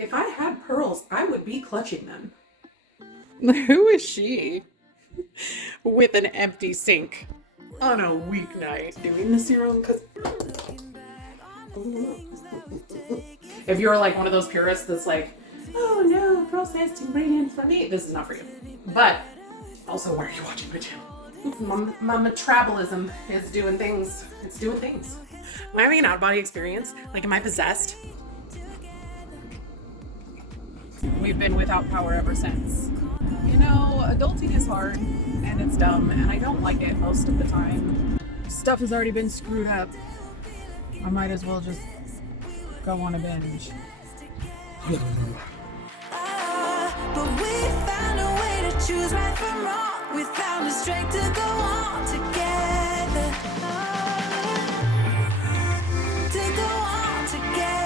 If I had pearls, I would be clutching them. Who is she with an empty sink on a weeknight? Doing the serum because if you're like one of those purists that's like, oh no, processed ingredients for me, this is not for you. But also, why are you watching my channel? My metabolism is doing things. It's doing things. Am I having an out-of-body experience? Like, am I possessed? We've been without power ever since. You know, adulting is hard, and it's dumb, and I don't like it most of the time. Stuff has already been screwed up. I might as well just go on a binge. But we found a way to choose right from wrong. We found the strength to go on together. To go on together.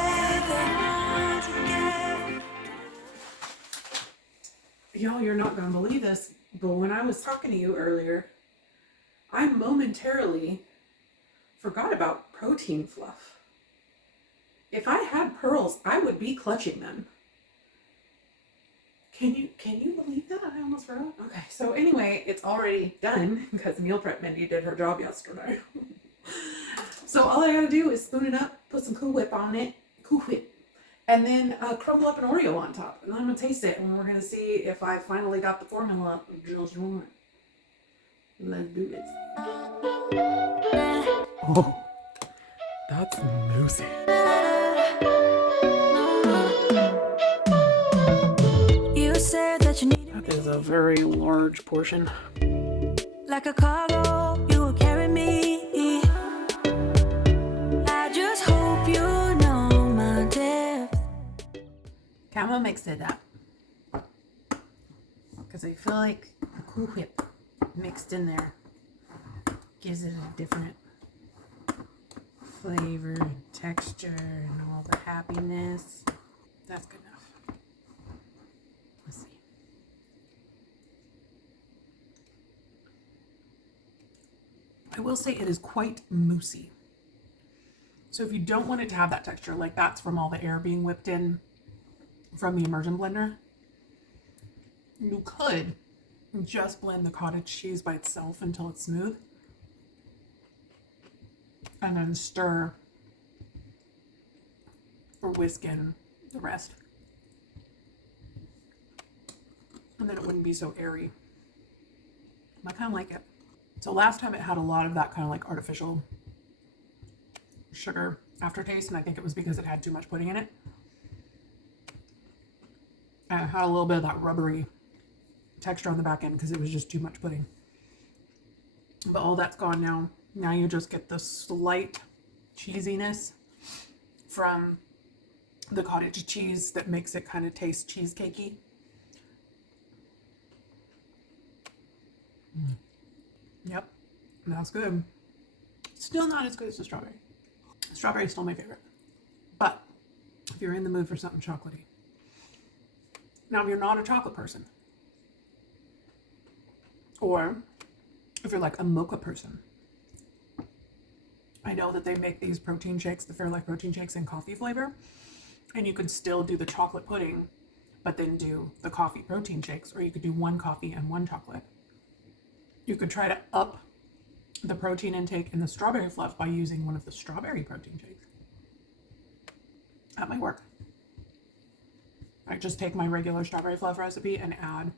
Y'all, you're not gonna believe this, but when I was talking to you earlier, I momentarily forgot about protein fluff. If I had pearls, I would be clutching them. Can you believe that? I almost forgot. Okay, so anyway, it's already done because meal prep Mindy did her job yesterday. So all I gotta do is spoon it up, put some Cool Whip on it, Cool Whip, and then crumble up an Oreo on top. And I'm gonna taste it, and we're gonna see if I finally got the formula just right. Let's do this. Oh, that's moosey. You said that you needed That is a very large portion. like a cargo, you will carry me. I just hope you know my depth. I'm gonna mix it up because I feel like the Cool Whip mixed in there gives it a different flavor and texture and all the happiness. That's good enough. Let's see. I will say it is quite moussey. So if you don't want it to have that texture, like that's from all the air being whipped in from the immersion blender, you could just blend the cottage cheese by itself until it's smooth and then stir or whisk in the rest, and then it wouldn't be so airy. I kind of like it. So last time it had a lot of that kind of like artificial sugar aftertaste, and I think it was because it had too much pudding in it. And it had a little bit of that rubbery texture on the back end because it was just too much pudding. But all that's gone now. Now you just get the slight cheesiness from the cottage cheese that makes it kind of taste cheesecakey. Yep, that's good. Still not as good as the strawberry. Strawberry is still my favorite. But if you're in the mood for something chocolatey. Now, if you're not a chocolate person, or if you're like a mocha person, I know that they make these protein shakes, the Fairlife protein shakes in coffee flavor, and you could still do the chocolate pudding, but then do the coffee protein shakes, or you could do one coffee and one chocolate. You could try to up the protein intake in the strawberry fluff by using one of the strawberry protein shakes. That might work. I just take my regular strawberry fluff recipe and add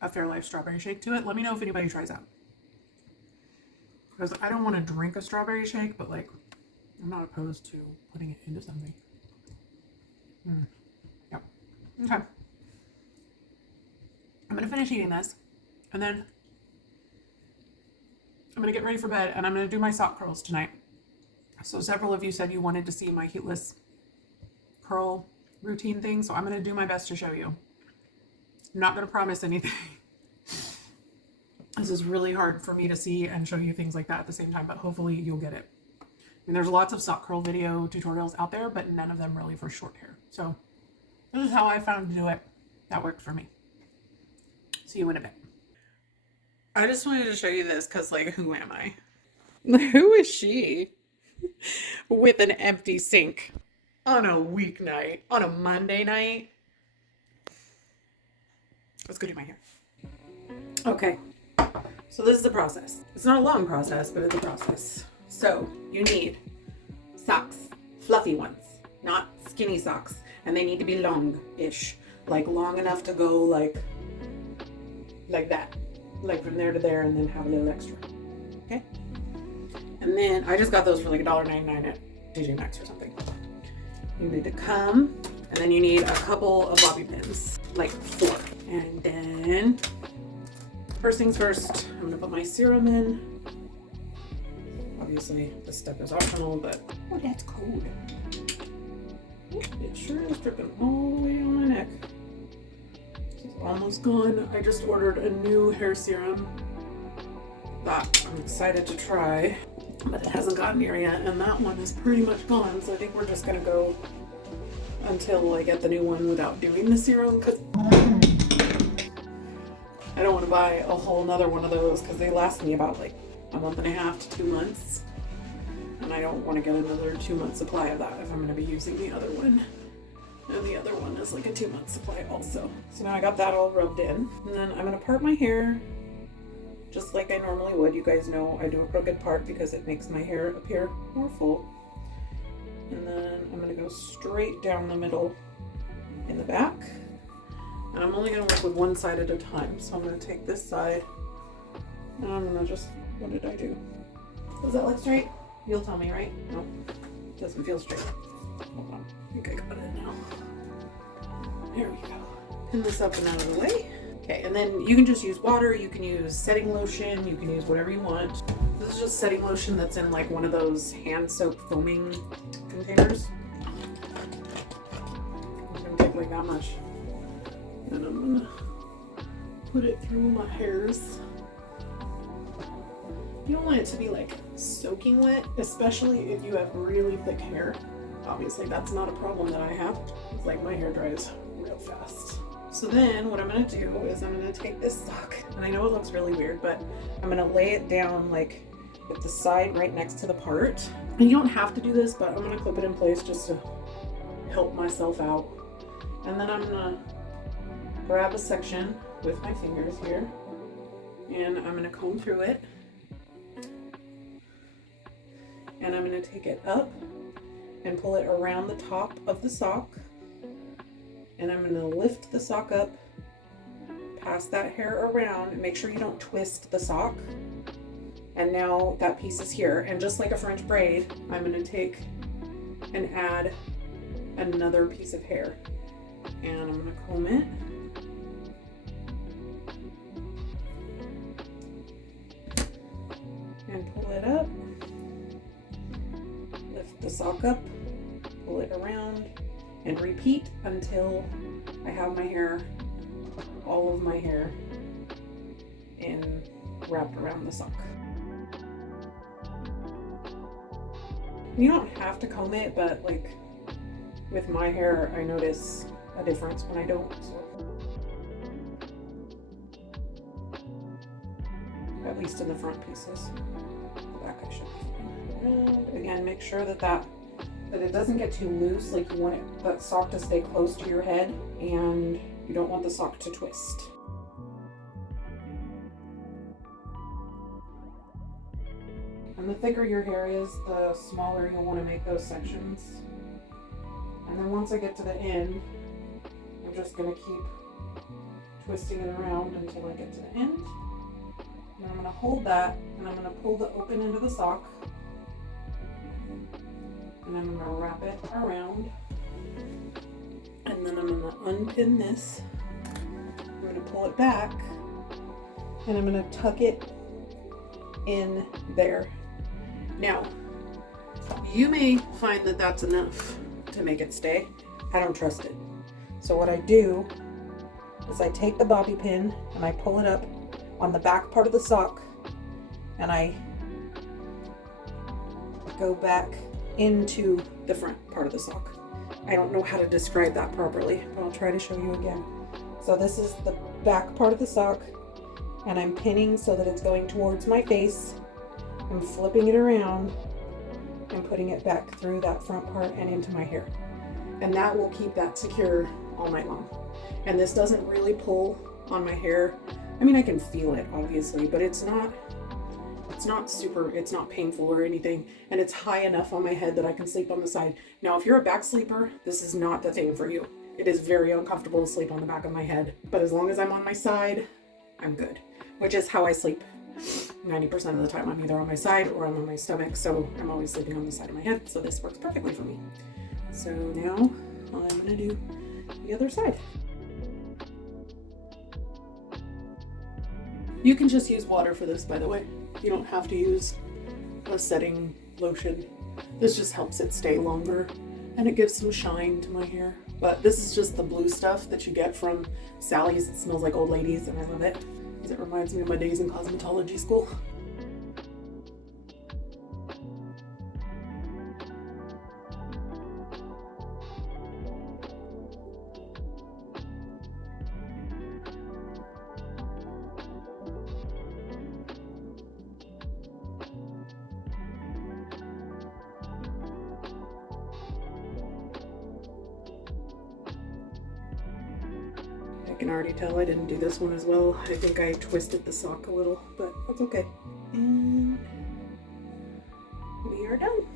a Fairlife strawberry shake to it. Let me know if anybody tries that. Because I don't want to drink a strawberry shake, but like, I'm not opposed to putting it into something. Yep. Okay. I'm going to finish eating this, and then I'm going to get ready for bed, and I'm going to do my sock curls tonight. So several of you said you wanted to see my Heatless curl routine thing, so I'm going to do my best to show you. I'm not going to promise anything. This is really hard for me to see and show you things like that at the same time, but hopefully you'll get it. I mean, there's lots of sock curl video tutorials out there, but none of them really for short hair. So this is how I found to do it. That worked for me. See you in a bit. I just wanted to show you this because, like, who am I? Who is she with an empty sink on a weeknight, on a Monday night. Let's go do my hair. Okay, so this is the process. It's not a long process, but it's a process. So you need socks, fluffy ones, not skinny socks. And they need to be long-ish, like long enough to go like that, like from there to there, and then have a little extra, okay? And then I just got those for like $1.99 at TJ Maxx or something. You need to come, and then you need a couple of bobby pins, like 4. And then, first things first, I'm gonna put my serum in. Obviously, this step is optional, but oh, that's cold. It sure is dripping all the way down my neck. It's almost gone. I just ordered a new hair serum that I'm excited to try, but it hasn't gotten here yet, and that one is pretty much gone, so I think we're just gonna go until I get the new one without doing the serum, because I don't want to buy a whole nother one of those because they last me about like a month and a half to 2 months. And I don't want to get another 2-month supply of that if I'm going to be using the other one. And the other one is like a 2-month supply also. So now I got that all rubbed in. And then I'm going to part my hair just like I normally would. You guys know I do a crooked part because it makes my hair appear more full. And then I'm going to go straight down the middle in the back. And I'm only going to work with one side at a time. So I'm going to take this side and I'm going to just, what did I do? Does that look straight? You'll tell me, right? No, doesn't feel straight. Hold on, I think I got it now. There we go. Pin this up and out of the way. Okay, and then you can just use water, you can use setting lotion, you can use whatever you want. This is just setting lotion that's in like one of those hand soap foaming containers. It's gonna take like that much. And I'm gonna put it through my hairs. You don't want it to be like soaking wet, especially if you have really thick hair. Obviously that's not a problem that I have. It's like my hair dries real fast. So then what I'm gonna do is I'm gonna take this sock, and I know it looks really weird, but I'm gonna lay it down like with the side right next to the part. And you don't have to do this, but I'm gonna clip it in place just to help myself out. And then I'm gonna grab a section with my fingers here, and I'm gonna comb through it. And I'm going to take it up and pull it around the top of the sock. And I'm going to lift the sock up, pass that hair around, and make sure you don't twist the sock. And now that piece is here. And just like a French braid, I'm going to take and add another piece of hair. And I'm going to comb it. And pull it up. Lift the sock up, pull it around, and repeat until I have my hair, all of my hair, wrapped around the sock. You don't have to comb it, but like with my hair, I notice a difference when I don't. So. At least in the front pieces. The back I should. And again, make sure that it doesn't get too loose. Like you want that sock to stay close to your head, and you don't want the sock to twist. And the thicker your hair is, the smaller you'll want to make those sections. And then once I get to the end, I'm just going to keep twisting it around until I get to the end. And I'm going to hold that, and I'm going to pull the open end of the sock, and I'm going to wrap it around, and then I'm going to unpin this. I'm going to pull it back, and I'm going to tuck it in there. Now, you may find that that's enough to make it stay. I don't trust it. So what I do is I take the bobby pin and I pull it up on the back part of the sock, and I go back into the front part of the sock. I don't know how to describe that properly, but I'll try to show you again. So this is the back part of the sock, and I'm pinning so that it's going towards my face. I'm flipping it around and putting it back through that front part and into my hair. and that will keep that secure all night long. And this doesn't really pull on my hair. I mean, I can feel it obviously, but it's not painful or anything. And it's high enough on my head that I can sleep on the side. Now, if you're a back sleeper, this is not the thing for you. It is very uncomfortable to sleep on the back of my head, but as long as I'm on my side, I'm good, which is how I sleep 90% of the time. I'm either on my side or I'm on my stomach, so I'm always sleeping on the side of my head, so this works perfectly for me. So now I'm gonna do the other side. You can just use water for this, by the way. You don't have to use a setting lotion. This just helps it stay longer and it gives some shine to my hair. But this is just the blue stuff that you get from Sally's. It smells like old ladies and I love it because it reminds me of my days in cosmetology school. I can already tell I didn't do this one as well. I think I twisted the sock a little, but that's okay. And we are done.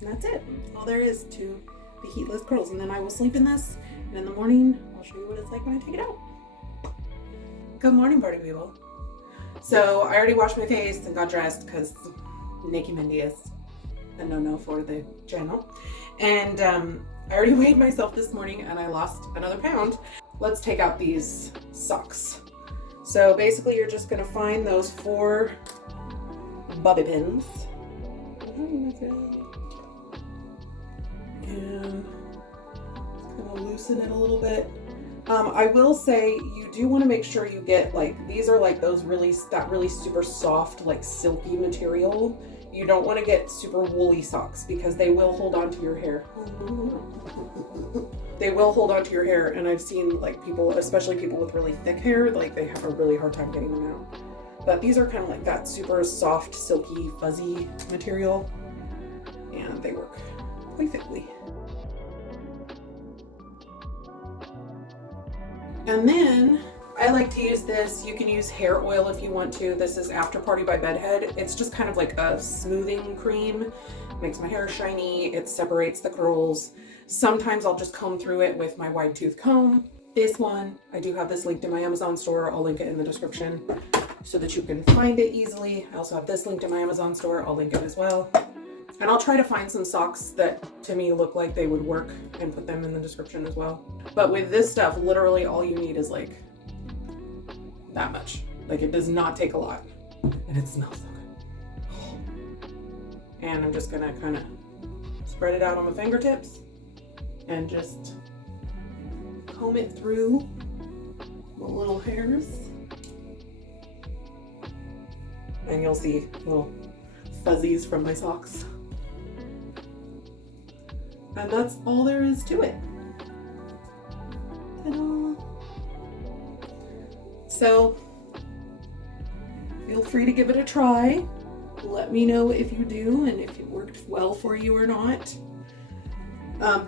And that's it. All there is to the heatless curls. And then I will sleep in this, and in the morning I'll show you what it's like when I take it out. Good morning, party people. So I already washed my face and got dressed because Nikki Mindy is a no-no for the channel. And I already weighed myself this morning and I lost another pound. Let's take out these socks. So basically you're just gonna find those 4 bobby pins. And just gonna loosen it a little bit. I will say you do want to make sure you get these are like those really super soft, like silky material. You don't want to get super woolly socks because they will hold on to your hair. They will hold on to your hair, and I've seen people, especially people with really thick hair, they have a really hard time getting them out. But these are kind of like that super soft, silky, fuzzy material, and they work perfectly. And then I like to use this. You can use hair oil if you want to. This is After Party by Bedhead. It's just kind of like a smoothing cream. It makes my hair shiny. It separates the curls. Sometimes I'll just comb through it with my wide tooth comb. This one, I do have this linked in my Amazon store. I'll link it in the description so that you can find it easily. I also have this linked in my Amazon store. I'll link it as well. And I'll try to find some socks that to me look like they would work and put them in the description as well. But with this stuff, literally all you need is that much. It does not take a lot. And it smells so good. And I'm just gonna kind of spread it out on my fingertips and just comb it through the little hairs. And you'll see little fuzzies from my socks. And that's all there is to it. Ta-da. So feel free to give it a try. Let me know if you do and if it worked well for you or not.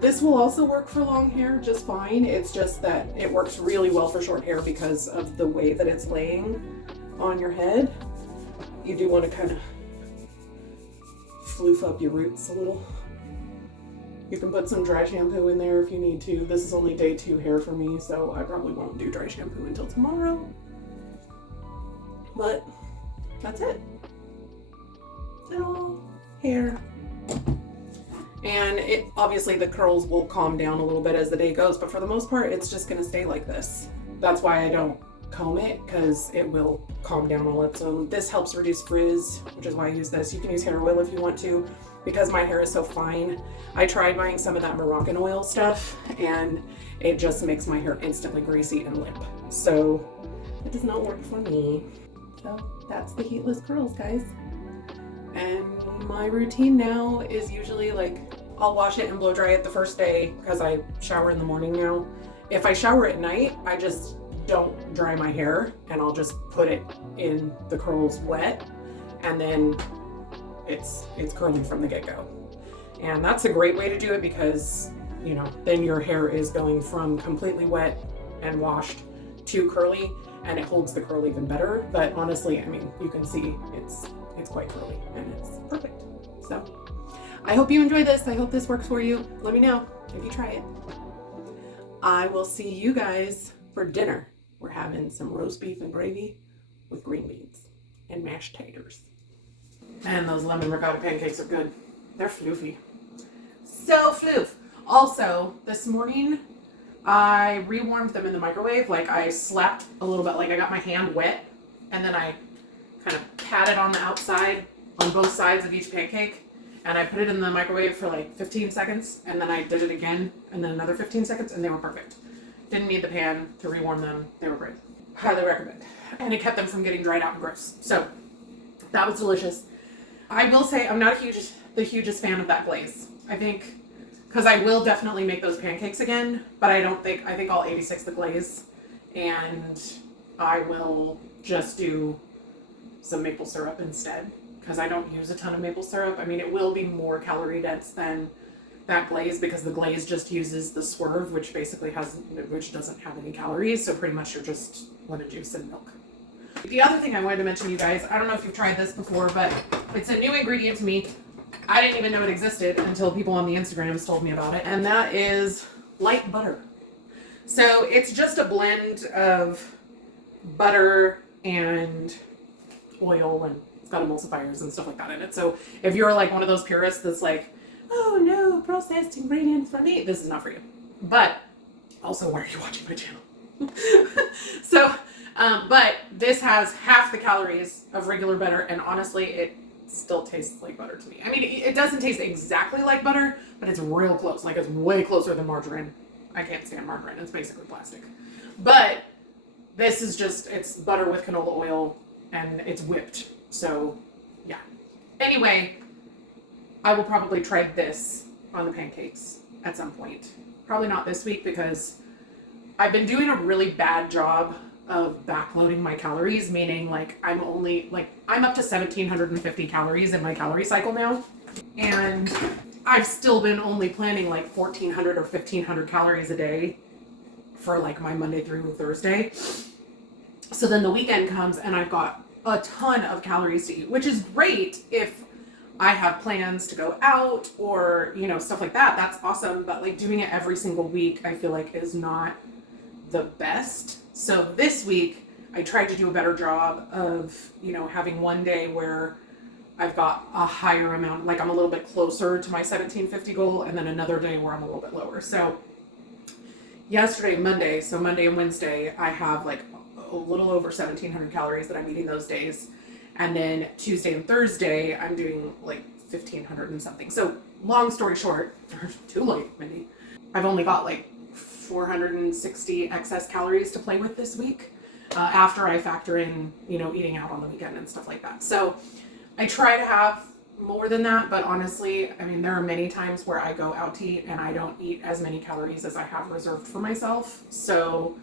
This will also work for long hair just fine. It's just that it works really well for short hair because of the way that it's laying on your head. You do want to kind of floof up your roots a little. You can put some dry shampoo in there if you need to. This is only day 2 hair for me, so I probably won't do dry shampoo until tomorrow. But that's it. Little hair. And it obviously the curls will calm down a little bit as the day goes, but for the most part, it's just gonna stay like this. That's why I don't comb it, because it will calm down on its own. This helps reduce frizz, which is why I use this. You can use hair oil if you want to. Because my hair is so fine, I tried buying some of that Moroccan oil stuff and it just makes my hair instantly greasy and limp. So it does not work for me. So that's the heatless curls, guys. And my routine now is usually I'll wash it and blow dry it the first day because I shower in the morning now. If I shower at night, I just don't dry my hair and I'll just put it in the curls wet, and then it's curling from the get-go. And that's a great way to do it because you know, then your hair is going from completely wet and washed to curly, and it holds the curl even better. But honestly, I mean, you can see it's quite curly and it's perfect. So I hope you enjoy this. I hope this works for you. Let me know if you try it. I will see you guys for dinner. We're having some roast beef and gravy with green beans and mashed taters. Man, those lemon ricotta pancakes are good. They're floofy. So floof. Also, this morning, I rewarmed them in the microwave. Like, I slapped a little bit, like I got my hand wet, and then I kind of patted on the outside on both sides of each pancake, and I put it in the microwave for like 15 seconds, and then I did it again, and then another 15 seconds, and they were perfect. Didn't need the pan to rewarm them. They were great. Highly recommend. And it kept them from getting dried out and gross. So, that was delicious. I will say I'm not the hugest fan of that glaze. I think, because I will definitely make those pancakes again, but I think I'll 86 the glaze, and I will just do some maple syrup instead, because I don't use a ton of maple syrup. I mean, it will be more calorie dense than that glaze, because the glaze just uses the swerve, which doesn't have any calories, so pretty much you're just lemon juice and milk. The other thing I wanted to mention to you guys, I don't know if you've tried this before, but it's a new ingredient to me. I didn't even know it existed until people on the Instagrams told me about it, and that is light butter. So it's just a blend of butter and oil, and it's got emulsifiers and stuff like that in it. So if you're like one of those purists that's like, oh no, processed ingredients for me, this is not for you. But also, why are you watching my channel? But this has half the calories of regular butter, and honestly, it still tastes like butter to me. I mean, it doesn't taste exactly like butter, but it's real close. Like, it's way closer than margarine. I can't stand margarine. It's basically plastic. But this is just, it's butter with canola oil, and it's whipped. So, yeah. Anyway, I will probably try this on the pancakes at some point. Probably not this week, because I've been doing a really bad job of backloading my calories, meaning like I'm up to 1,750 calories in my calorie cycle now, and I've still been only planning like 1,400 or 1,500 calories a day for like my Monday through Thursday. So then the weekend comes and I've got a ton of calories to eat, which is great if I have plans to go out or, you know, stuff like that. That's awesome. But like doing it every single week, I feel like is not the best. So this week I tried to do a better job of, you know, having one day where I've got a higher amount, like I'm a little bit closer to my 1,750 goal, and then another day where I'm a little bit lower. So Monday and Wednesday, I have like a little over 1,700 calories that I'm eating those days. And then Tuesday and Thursday, I'm doing like 1,500 and something. So long story short, too late, Mindy, I've only got like 460 excess calories to play with this week, after I factor in, you know, eating out on the weekend and stuff like that. So I try to have more than that, but honestly, I mean, there are many times where I go out to eat and I don't eat as many calories as I have reserved for myself. So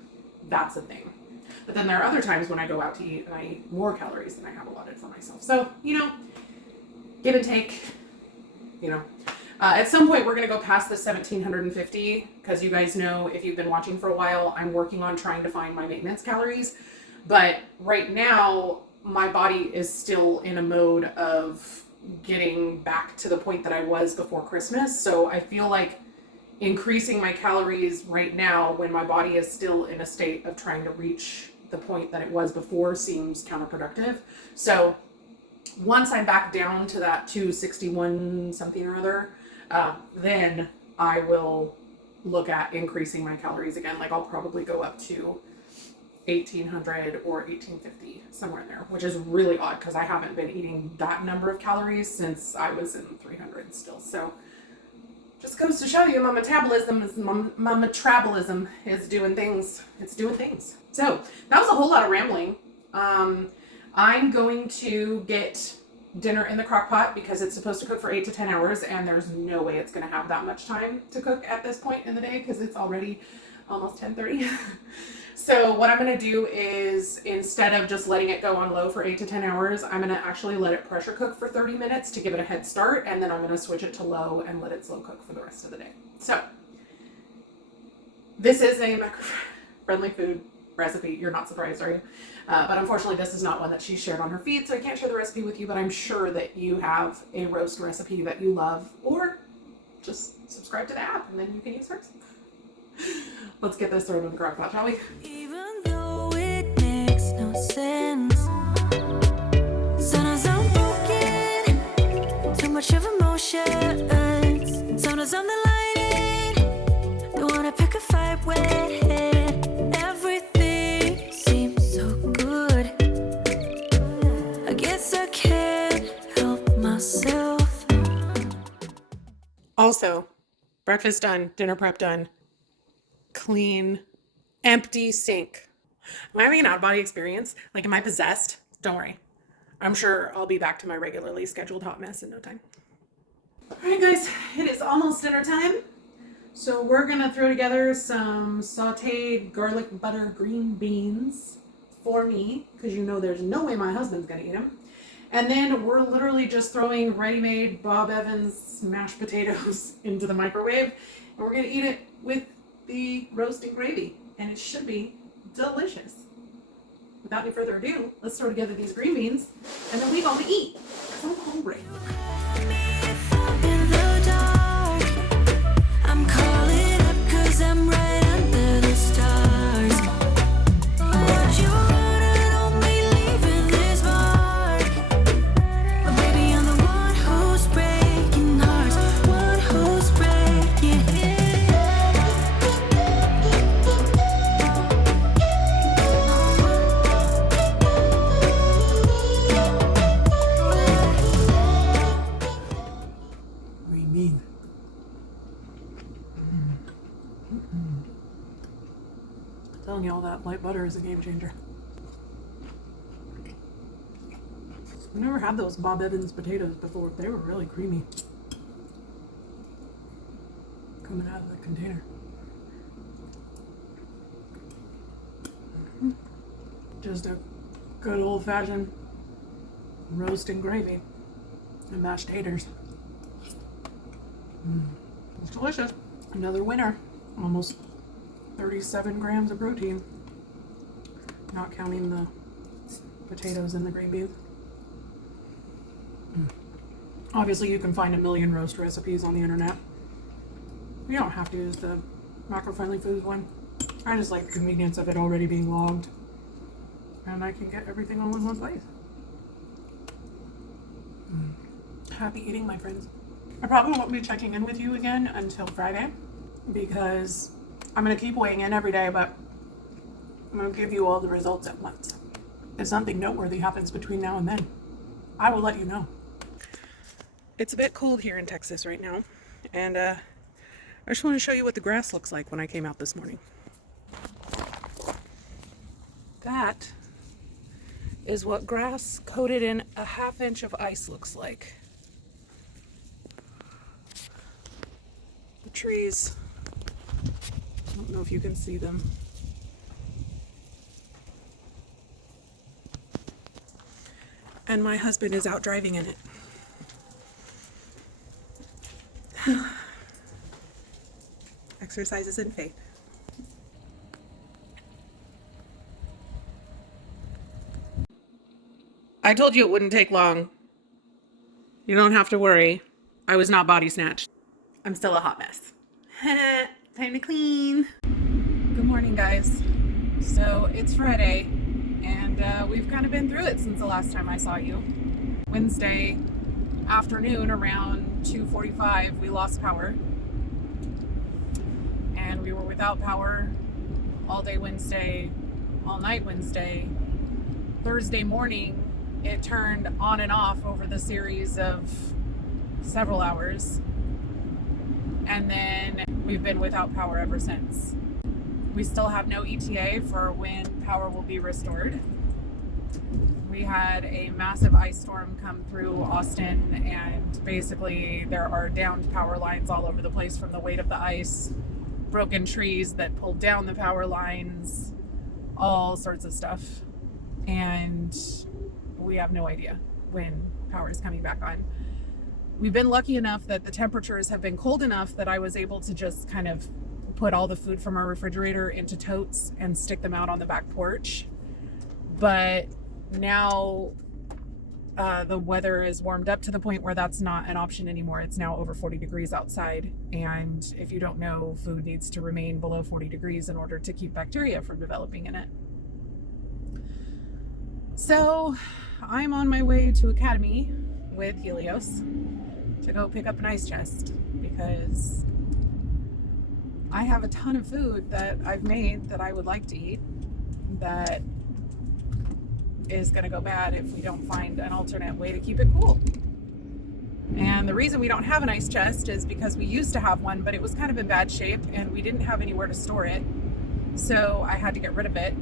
that's a thing. But then there are other times when I go out to eat and I eat more calories than I have allotted for myself. So, you know, give and take, you know. At some point, we're going to go past the 1,750, because you guys know, if you've been watching for a while, I'm working on trying to find my maintenance calories. But right now, my body is still in a mode of getting back to the point that I was before Christmas. So I feel like increasing my calories right now, when my body is still in a state of trying to reach the point that it was before, seems counterproductive. So once I'm back down to that 261 something or other, then I will look at increasing my calories again. Like I'll probably go up to 1,800 or 1,850, somewhere in there, which is really odd because I haven't been eating that number of calories since I was in 300 still. So just goes to show you my metabolism is doing things. It's doing things. So that was a whole lot of rambling. I'm going to get dinner in the crock pot because it's supposed to cook for 8 to 10 hours, and there's no way it's going to have that much time to cook at this point in the day because it's already almost 10:30. So what I'm going to do is, instead of just letting it go on low for 8 to 10 hours, I'm going to actually let it pressure cook for 30 minutes to give it a head start, and then I'm going to switch it to low and let it slow cook for the rest of the day. So This is a macro-friendly food recipe. You're not surprised, are you? But unfortunately, this is not one that she shared on her feed, so I can't share the recipe with you, but I'm sure that you have a roast recipe that you love, or just subscribe to the app and then you can use hers. Let's get this thrown in the crock pot, shall we? Even though it makes no sense, sometimes I'm broken, too much of emotions. Sometimes I'm the lightning, don't wanna pick a fight with. Everything seems so good. I guess I can't help myself. Also, breakfast done, dinner prep done, clean, empty sink. Am I having an out-of-body experience? Like, am I possessed? Don't worry. I'm sure I'll be back to my regularly scheduled hot mess in no time. All right, guys, it is almost dinner time. So we're gonna throw together some sauteed garlic butter green beans for me, because you know there's no way my husband's gonna eat them. And then we're literally just throwing ready-made Bob Evans mashed potatoes into the microwave, and we're gonna eat it with the roasted gravy, and it should be delicious. Without any further ado, let's throw together these green beans, and then we gonna eat, because I'm hungry. In the dark, I'm calling up 'cause I'm right under the stars. Would you run on me leaving this mark? But baby, I'm the one who's breaking hearts, one who's breaking Green bean. I'm telling you, all that light butter is a game changer. I've never had those Bob Evans potatoes before. They were really creamy. Coming out of the container. Just a good old-fashioned roast and gravy and mashed taters. It's delicious. Another winner. Almost 37 grams of protein. Not counting the potatoes and the green beans. Obviously, you can find a million roast recipes on the internet. You don't have to use the macro-friendly foods one. I just like the convenience of it already being logged. And I can get everything all in one place. Happy eating, my friends. I probably won't be checking in with you again until Friday, because I'm going to keep weighing in every day, but I'm going to give you all the results at once. If something noteworthy happens between now and then, I will let you know. It's a bit cold here in Texas right now, and I just want to show you what the grass looks like when I came out this morning. That is what grass coated in a ½ inch of ice looks like. The trees, I don't know if you can see them. And my husband is out driving in it. Exercises in faith. I told you it wouldn't take long. You don't have to worry. I was not body snatched. I'm still a hot mess. Time to clean. Good morning, guys. So it's Friday, and we've kind of been through it since the last time I saw you. Wednesday afternoon around 2:45, we lost power. And we were without power all day Wednesday, all night Wednesday. Thursday morning, it turned on and off over the series of several hours. And then we've been without power ever since. We still have no ETA for when power will be restored. We had a massive ice storm come through Austin, and basically there are downed power lines all over the place from the weight of the ice, broken trees that pulled down the power lines, all sorts of stuff. And we have no idea when power is coming back on. We've been lucky enough that the temperatures have been cold enough that I was able to just kind of put all the food from our refrigerator into totes and stick them out on the back porch. But now the weather is warmed up to the point where that's not an option anymore. It's now over 40 degrees outside. And if you don't know, food needs to remain below 40 degrees in order to keep bacteria from developing in it. So I'm on my way to Academy with Helios to go pick up an ice chest because I have a ton of food that I've made that I would like to eat that is going to go bad if we don't find an alternate way to keep it cool. And the reason we don't have an ice chest is because we used to have one, but it was kind of in bad shape and we didn't have anywhere to store it. So I had to get rid of it.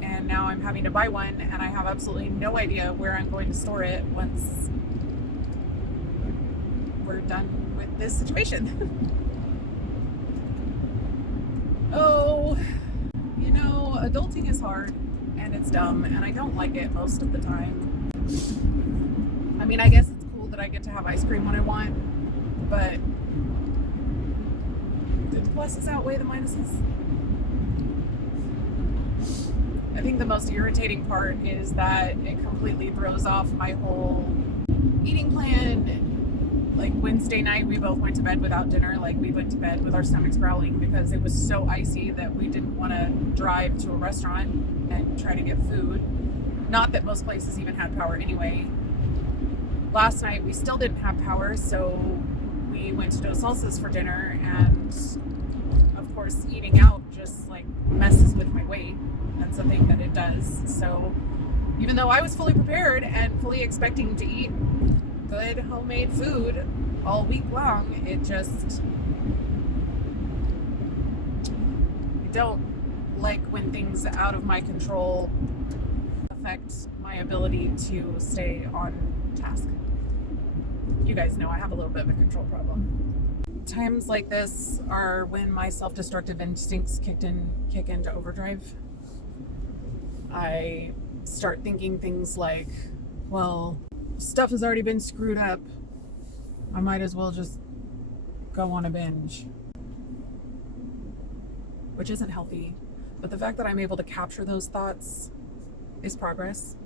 And now I'm having to buy one and I have absolutely no idea where I'm going to store it once we're done with this situation. Oh, you know, adulting is hard. And it's dumb, and I don't like it most of the time. I mean, I guess it's cool that I get to have ice cream when I want, but the pluses outweigh the minuses. I think the most irritating part is that it completely throws off my whole eating plan. Like Wednesday night, we both went to bed without dinner. Like we went to bed with our stomachs growling because it was so icy that we didn't want to drive to a restaurant and try to get food. Not that most places even had power anyway. Last night we still didn't have power, so we went to Dos Salsas for dinner, and of course eating out just like messes with my weight. That's a thing that it does. So even though I was fully prepared and fully expecting to eat good homemade food all week long, it just, I don't like when things out of my control affect my ability to stay on task. You guys know I have a little bit of a control problem. Times like this are when my self-destructive instincts kick into overdrive. I start thinking things like, well, stuff has already been screwed up. I might as well just go on a binge. Which isn't healthy. But the fact that I'm able to capture those thoughts is progress.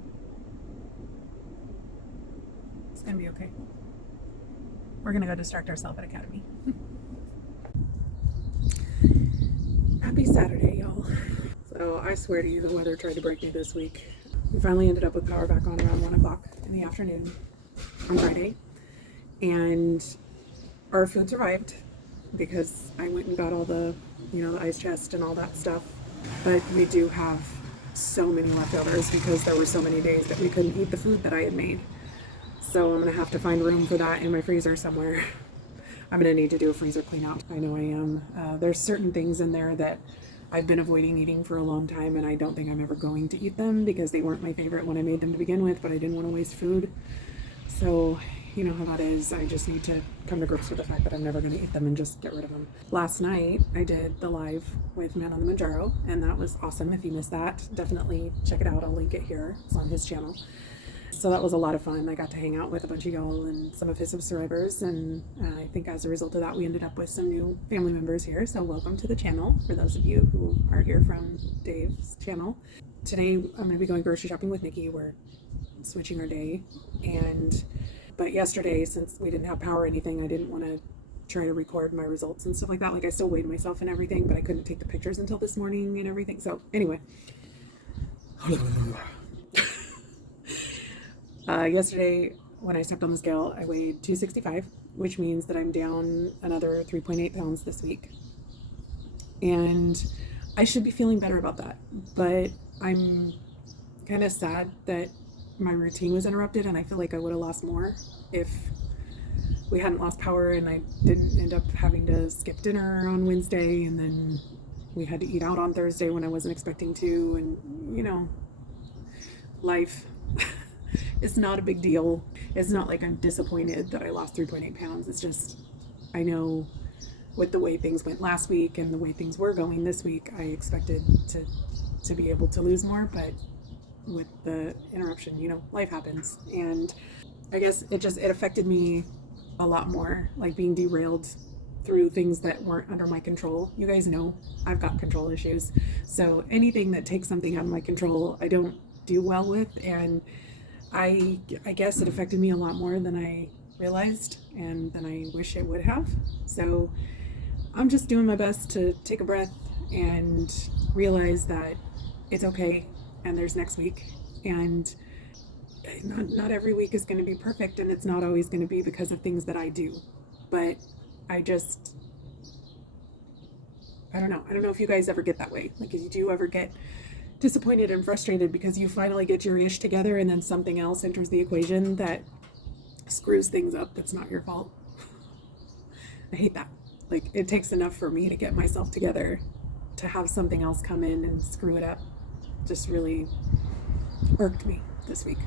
It's gonna be okay. We're gonna go distract ourselves at Academy. Happy Saturday, y'all. So I swear to you, the weather tried to break me this week. We finally ended up with power back on around 1 o'clock in the afternoon on Friday. And our food survived because I went and got all the, the ice chest and all that stuff. But we do have so many leftovers because there were so many days that we couldn't eat the food that I had made. So I'm gonna have to find room for that in my freezer somewhere. I'm gonna need to do a freezer clean out. I know I am. There's certain things in there that I've been avoiding eating for a long time, and I don't think I'm ever going to eat them because they weren't my favorite when I made them to begin with, but I didn't want to waste food. So you know how that is. I just need to come to grips with the fact that I'm never going to eat them and just get rid of them. Last night I did the live with Man on the Mounjaro, and that was awesome. If you missed that, definitely check it out. I'll link it here. It's on his channel. So that was a lot of fun. I got to hang out with a bunch of y'all and some of his subscribers, and I think as a result of that, we ended up with some new family members here. So welcome to the channel for those of you who are here from Dave's channel. Today I'm going to be going grocery shopping with Nikki. We're switching our day, but yesterday, since we didn't have power or anything, I didn't want to try to record my results and stuff like that. Like, I still weighed myself and everything, but I couldn't take the pictures until this morning and everything. So anyway, yesterday when I stepped on the scale, I weighed 265, which means that I'm down another 3.8 pounds this week. And I should be feeling better about that, but I'm kind of sad that my routine was interrupted, and I feel like I would have lost more if we hadn't lost power and I didn't end up having to skip dinner on Wednesday, and then we had to eat out on Thursday when I wasn't expecting to, and life. It's not a big deal. It's not like I'm disappointed that I lost 3.8 pounds. It's just, I know with the way things went last week and the way things were going this week, I expected to be able to lose more, but with the interruption, life happens. And I guess it affected me a lot more, like being derailed through things that weren't under my control. You guys know I've got control issues. So anything that takes something out of my control, I don't do well with. And I guess it affected me a lot more than I realized and than I wish it would have. So I'm just doing my best to take a breath and realize that it's okay and there's next week. And not every week is going to be perfect, and it's not always going to be because of things that I do. But I don't know. I don't know if you guys ever get that way. Like, do you ever get disappointed and frustrated because you finally get your ish together and then something else enters the equation that screws things up that's not your fault? I hate that. Like, it takes enough for me to get myself together to have something else come in and screw it up. Just really irked me this week.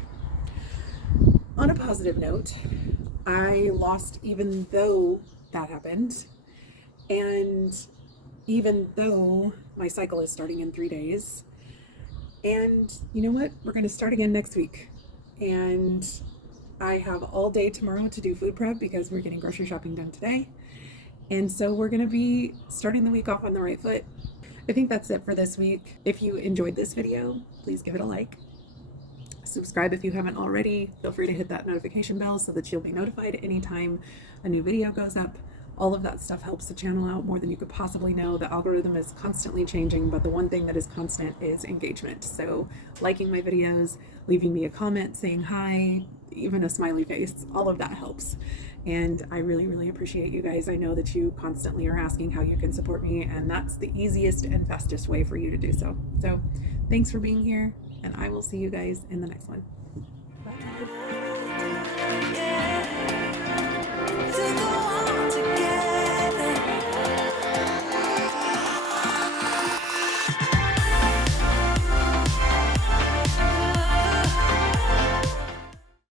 On a positive note, I lost even though that happened, and even though my cycle is starting in 3 days. And you know what? We're going to start again next week. And I have all day tomorrow to do food prep because we're getting grocery shopping done today. And so we're going to be starting the week off on the right foot. I think that's it for this week. If you enjoyed this video, please give it a like. Subscribe if you haven't already. Feel free to hit that notification bell so that you'll be notified anytime a new video goes up. All of that stuff helps the channel out more than you could possibly know. The algorithm is constantly changing, but the one thing that is constant is engagement. So liking my videos, leaving me a comment, saying hi, even a smiley face, all of that helps. And I really, really appreciate you guys. I know that you constantly are asking how you can support me, and that's the easiest and fastest way for you to do so. So thanks for being here, and I will see you guys in the next one.